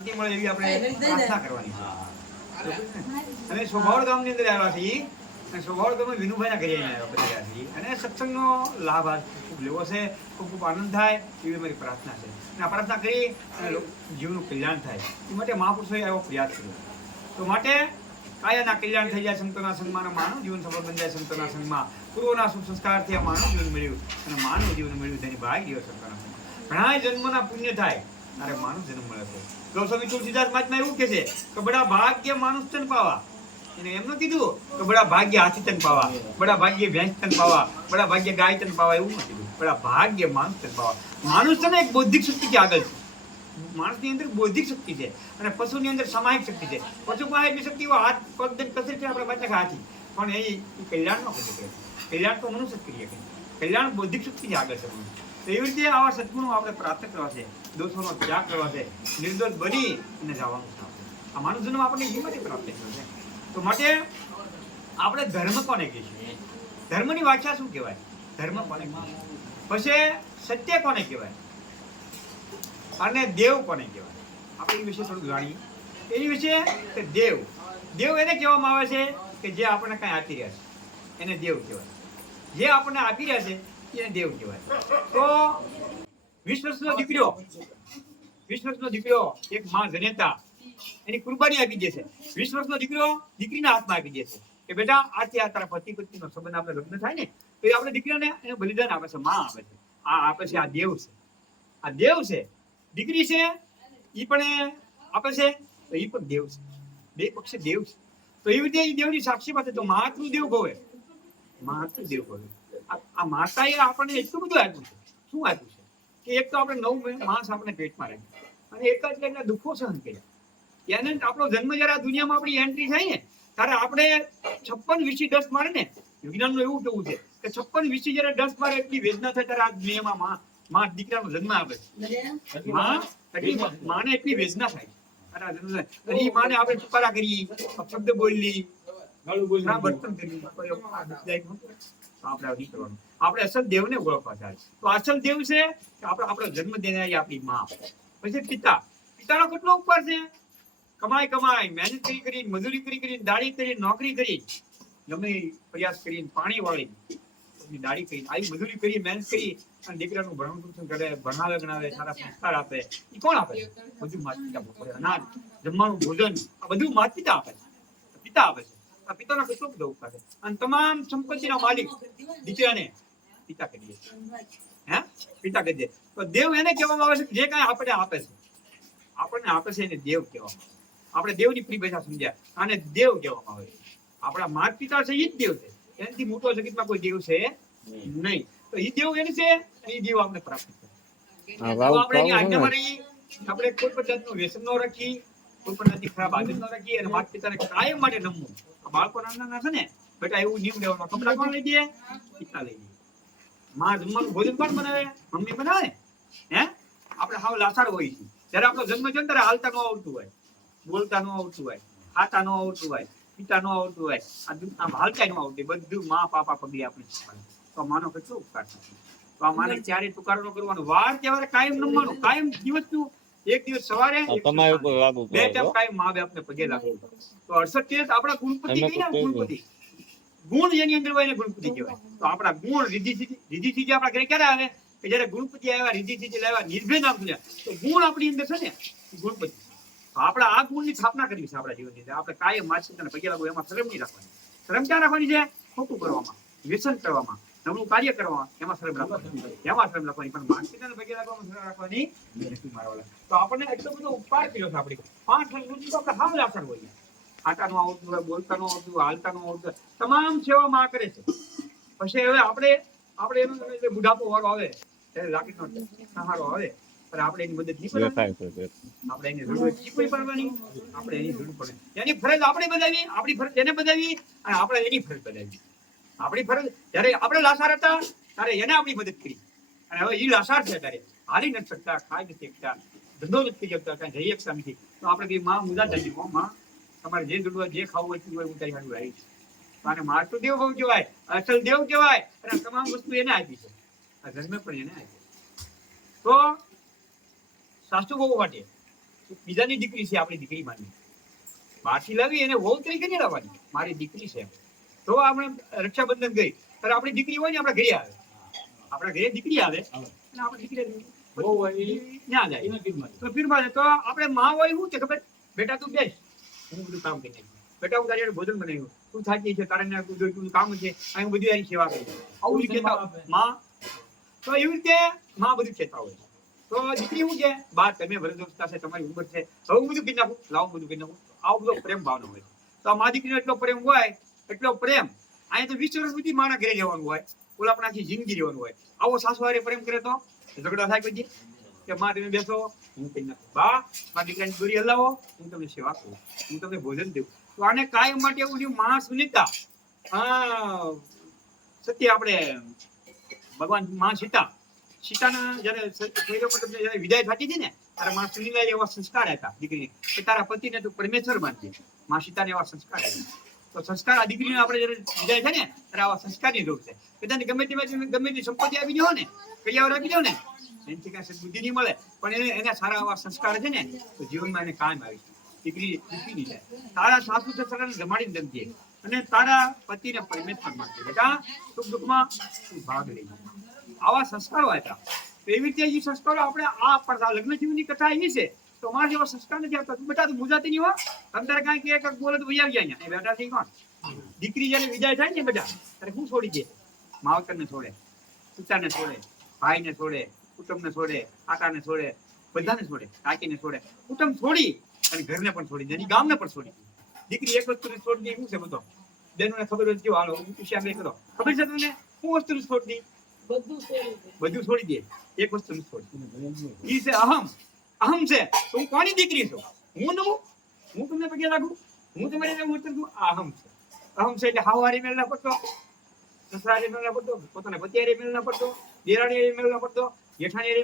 મળે એવી આપણે પ્રાર્થના કરવાની અને સ્વભાવ ગામની અંદર આવ્યા છીએ અને સ્વભાવ ગામમાં વિનુભાઈના ઘરે આવ્યા છીએ અને સત્સંગનો લાભ ખૂબ લેવો છે, ખૂબ આનંદ થાય એવી મારી પ્રાર્થના છે અને આ પ્રાર્થના કરી અને જીવનું કલ્યાણ થાય એ માટે મહાપુરુષોએ આવો પ્રયાસ કર્યો. તો માટે કાયાના કલ્યાણ થઈ જાય સંતોના સંગમાં, માનવ જીવન સફળ બની જાય સંતોના સંગમાં. પૂર્વના શુભ સંસ્કારથી આ માનવ જીવન મળ્યું અને માનવ જીવન મળ્યું તેની ભાગ દિવસ સંતોના સંગમાં ઘણા જન્મના પુણ્ય થાય અરે માનવ જન્મ મળે છે. ગૌસ્વામી તુલસીદાસ મહાત્મા એવું કહે છે કે બડા ભાગ્ય માનુષ તન પાવા. એને એમ ન કીધું કે બડા ભાગ્ય હાથી તન પાવા, બડા ભાગ્ય ભેંસ તન પાવા, બડા ભાગ્ય ગાય તન પાવા, એવું ન કીધું. બડા ભાગ્ય માનુષ તન પાવા. માનુષ તન એક બૌદ્ધિક શક્તિ આગળ છે. માણસની અંદર બૌદ્ધિક શક્તિ છે અને પશુની અંદર સામાયિક શક્તિ છે. પશુ પાસે એટલી શક્તિ હાથ પગ દન કસે છે આપણે બચે હાથી, પણ એ કલ્યાણ ન કરી શકે. કલ્યાણ તો મનુષ્ય જ કરી શકે. કલ્યાણ બૌદ્ધિક શક્તિ આગળ છે. તો એવી રીતે આવા સદગુણો આપણે પ્રાપ્ત કરવા છે, દોષોનો ત્યાગ કરવા છે, નિર્દોષ બની અને જવાનું છે. આ માનવ જન્મ આપણને હિંમતથી પ્રાપ્ત થયો છે. તો માટે આપણે ધર્મ કોને કહીએ? ધર્મની વ્યાખ્યા શું કહેવાય? ધર્મ કોને કહેવાય? પછી સત્ય કોને કહેવાય અને દેવ કોને કહેવાય? આપણે એ વિશે થોડું જાણીએ. એ વિશે કે દેવ એને કહેવામાં આવે છે કે જે આપણને કાંઈ આપી રહ્યા છે એને દેવ કહેવાય. જે આપણને આપી રહ્યા છે એને દેવ કહેવાય. તો 20 વર્ષનો દીકરો એક માં જનેતા એની કુરબાની આપી દે છે. 20 વર્ષનો દીકરો દીકરીના હાથમાં આપી દે છે કે બેટા આથી આ તારા પતિ પત્નીનો સંબંધ આપણે લગ્ન થાય ને તો એ આપણે દીકરાને એનું બલિદાન આપે છે, માં આપે છે. આ આપે છે, આ દેવ છે. આ દેવ છે. દીકરી છે એ પણ આપે છે તો એ પણ દેવ છે. બે પક્ષે દેવ છે. તો એવી રીતે એ દેવની સાક્ષી પાસે તો માતૃદેવ ભવે. માતૃદેવ ભવે. આ માતાએ આપણને એટલું બધું આપ્યું છે. શું આપ્યું છે કે એક તો આપણે 9 માસ આપણે પેટમાં રાખ્યા અને એક જ એના દુઃખો સહન કર્યા. એને આપણો જન્મ જયારે આ દુનિયામાં આપણી એન્ટ્રી થાય ને ત્યારે આપણે 56 વીસી 10 મારે ને. વિજ્ઞાનનું એવું કેવું છે કે 56 વીસી જયારે 10 મારે એટલી વેદના થાય ત્યારે આ દુનિયામાં માં દીકરાનો જન્મ આપે છે. માને એટલી વેદના થાય અને એ માને આપણે ચુકારા કરી, શબ્દ બોલી, બર્તન કરી, આપણે અસલ દેવને ઓળખવા થાય. તો અસલ દેવ છે કે આપણો જન્મ દેનારી આપણી માં. પછી પિતાનો કેટલો ઉપકાર છે. કમાઈ મહેનત કરી મજૂરી કરી દાડી કરી નોકરી કરી ગમે પ્રયાસ કરી પાણી વાળી દાડી કરી આવી મજૂરી કરી મહેનત કરી અને દીકરાનું ભરણ કરે, ભણાવે ગણાવે, સારા સંસ્કાર આપે. એ કોણ આપે? બધું માતા પિતા આપે. અનાજ, જમવાનું, ભોજન આ બધું માતા પિતા આપે છે. પિતા આપે છે. આ પિતાનો કેટલો બધો ઉપકાર છે. અને તમામ સંપત્તિના માલિક દીકરાને પિતા કહી દે. પિતા કહી દે. તો દેવ એને કહેવામાં આવે છે જે કાંઈ આપણે આપે છે, આપણને આપે છે એને દેવ કહેવામાં. આપણે દેવની પરિભાષા સમજ્યા અને દેવ કહેવામાં આવે. આપણા માતા પિતા છે એ જ દેવ છે. એનાથી મોટો જગતમાં કોઈ દેવ છે નહીં. તો એ દેવ એને છે એ દેવ આપણે પ્રાપ્ત કરે. આપણે એની આજ્ઞામાં રહી, આપણે કોઈ પણ જાતનું વ્યસન ન રાખી, કોઈ પણ જાતની ખરાબ આદત ન રાખી અને માતા પિતાને કાયમ માટે નમવું. બાળકો નાના છે ને બેટા એવું નિયમ લેવાનો. કપડા કોણ લઈ દે? પિતા લઈ દે. માં જમવાનું ભોજન કોણ બનાવે? મમ્મી બનાવે. આપણે હાવ લાસાડ હોય છે. જયારે આપણો જન્મ છે ને ત્યારે હાલતા ન આવડતું હોય, બોલતા ન આવડતું હોય, ખાતા ન આવડતું હોય, પિતા ન આવડતું હોય, આમ હાલતા ન આવડતું, બધું માં પાપા પગલે આપણે શીખવાડે. તો માનો કેટલો ઉપકાર થશે. તો આ માને ક્યારે તુકારો ન કરવાનો. વાર તહેવારે કાયમ નમવાનું. કાયમ દિવસનું એક દિવસ સવારે બે ટાઈમ કાયમ મા બાપને પગે લાગવું. તો 68 દિવસ આપણા ગુણપતિ કહીએ ને, ગુણપતિ ગુણ જેની અંદર હોય એને ગુણપતિ કહેવાય. તો આપણા ગુણ રીધિ સિદ્ધિ આપણા ઘરે ક્યારે આવે કે જયારે ગુણપતિ આવ્યા, રીધિ સિદ્ધિ લાવ્યા, નિર્ભય નામ સુન્યા. તો ગુણ આપણી અંદર છે ને ગુણપતિ. આપણે આ ગુણની સ્થાપના કરવી છે આપણા જીવનની અંદર. આપણે કાયમ માતા પગે લાગવું. એમાં શરમ નહીં રાખવાની. શરમ ક્યાં રાખવાની છે? ખોટું કરવામાં, વ્યસન કરવામાં, નવું કાર્ય કરવામાં, એમાં શરમ રાખવાની. પણ માતા પિતાને પગે લાગવામાં શરમ રાખવાની નથી મારવાલા. તો આપણને એટલો બધો ઉપકાર કર્યો છે. આપણી 5 વર્ષ આપણે હાવ લાસણ હોઈએ. ખાતા ન આવડતું હોય, બોલતા ન આવડતું હોય, હાલતા ન આવડતું હોય, તમામ સેવામાં આ કરે છે. પછી હવે આપણે એનો બુઢાપો વાળો આવે ત્યારે લાકડીનો સહારો આવે પણ આપણે એની મદદ નહીં કરવાની. આપણે એની જરૂરત ચીપી પડવાની. આપણે એની જરૂર પડે. એની ફરજ આપણે બજાવી, આપણી ફરજ એને બજાવી અને આપણે એની ફરજ બજાવી. આપણી ફરજ જયારે આપણે લાસાર હતા ત્યારે એને આપણી મદદ કરી અને હવે એ લાસાર છે ત્યારે હાલી નથી શકતા, ખાઈ નથી શકતા, ધંધો નથી કરી શકતા, કઈ જઈ શકતા નથી. તો આપણે કઈ માં મુદા થઈ ગઈ, માં તમારે જે જરૂર જે ખાવું હોય હું તારી હારું આવી છું. અને મારું દેવ બહુ કહેવાય, અસલ દેવ કહેવાય અને તમામ વસ્તુ એને આપી છે. આ જન્મ પણ એને આપી. તો સાસુ બહુ માટે બીજાની દીકરી છે, આપણી દીકરી માની બહારથી લાવી એને વહુ તરીકે નહીં લાવવાની, મારી દીકરી છે. તો આપણે રક્ષાબંધન ગઈ ત્યારે આપણી દીકરી હોય ને આપણા ઘરે આવે, આપણા ઘરે દીકરી આવે અને આપણે દીકરી વહુ હોય ત્યાં જાય તો પીરમાં જાય. તો આપણે માં હોય શું છે ખબર, બેટા તું બેસ, હું બધું કામ કરી નાખું. બેટા હું તારી ભોજન બનાવ્યું, તું થાકી છે, તારે તું કામ છે, અહીં બધી તારી સેવા કરી. આવું જ કહેતા માં. તો એવી રીતે માં બધું કહેતા હોય. તો દીકરી શું છે, બા તમે વરદોસ્તા છે, તમારી ઉંમર છે, હવે હું બધું કરી નાખું, લાવો બધું કરી નાખું. આવો બધો પ્રેમ ભાવનો હોય. તો આ મા દીકરીનો એટલો પ્રેમ હોય, એટલો પ્રેમ. અહીંયા તો 20 વર્ષ સુધી માના ઘરે રહેવાનું હોય, ઓલા પણ આખી જિંદગી રહેવાનું હોય. આવો સાસુહારે પ્રેમ કરે તો ઝઘડા થાય પછી કે માં તમે બેસો, હું કરી નાખું. બા મારા દીકરાની દોરી હલાવો, હું તમને સેવા કરું, હું તમને ભોજન દઉં. તો આને કાયમ માટે એવું થયું, મા સુનીતા, સત્ય આપણે ભગવાન માં સીતાના જયારે વિદાય થતી હતી ને ત્યારે માં સુનીલા એવા સંસ્કાર હતા દીકરીને કે તારા પતિને તું પરમેશ્વર માનતી. માં સીતાને એવા સંસ્કાર હતા. તો સંસ્કાર આ દીકરીને આપણે જયારે વિદાય થાય ને ત્યારે આવા સંસ્કારની જરૂર છે. બધાને ગમે તે સંપત્તિ આપી દો ને, કરિયાવર આપી દો ને, એનાથી કાંઈ સદબુદ્ધિ નહીં મળે, પણ એને સારા આવા સંસ્કાર છે ને તો જીવનમાં એને કામ આવી છે. દીકરી દુખી નહીં જાય. તારા સાસુ સસરાને જમાડીને દમજે અને તારા પતિને પરમેશ્વર માનજે. બેટા સુખ દુઃખમાં તું ભાગ લઈ. આવા સંસ્કારો હતા. તો એવી રીતે જે સંસ્કારો આપણે આ લગ્ન જીવનની કથા એવી છે. તો અમારા જેવા સંસ્કાર નથી આવતા. તું બેટા તું મુજાતી નહીં હો, અંદર કાંઈ કે બોલે તો વૈયા ગયા અહીંયા. બેટા થઈ કોણ દીકરી જયારે વિદાય થાય ને બેટા ત્યારે શું છોડી દે, માવતરને છોડે, પિતાને છોડે, ભાઈને છોડે, કુટુંબને છોડે, કાકાને છોડે, બધાને છોડે, કાકીને છોડે, કુટુંબ છોડી અને ઘરને પણ છોડી દે, ગામને પણ છોડી દે. દીકરી એક વસ્તુને છોડી દે. શું છે બધો બેનોને ખબર હોય કેવો હાલો વિષય કરો, ખબર છે તમને શું વસ્તુને છોડી દે? બધું છોડી દે. એક વસ્તુ છોડી ઈ છે અહમ. અહમ છે તો હું કોની દીકરી છું, હું તમને પગે લાગુ, હું તમારી મૂર્તિ છું. અહમ છે. અહમ છે એટલે હાવારી મેળ ના પડતો, સસરારી મેળ ના પડતો, પોતાના પતિયારી મેળ ના પડતો, દેરાણી મેળ ના પડતો, જેઠાણી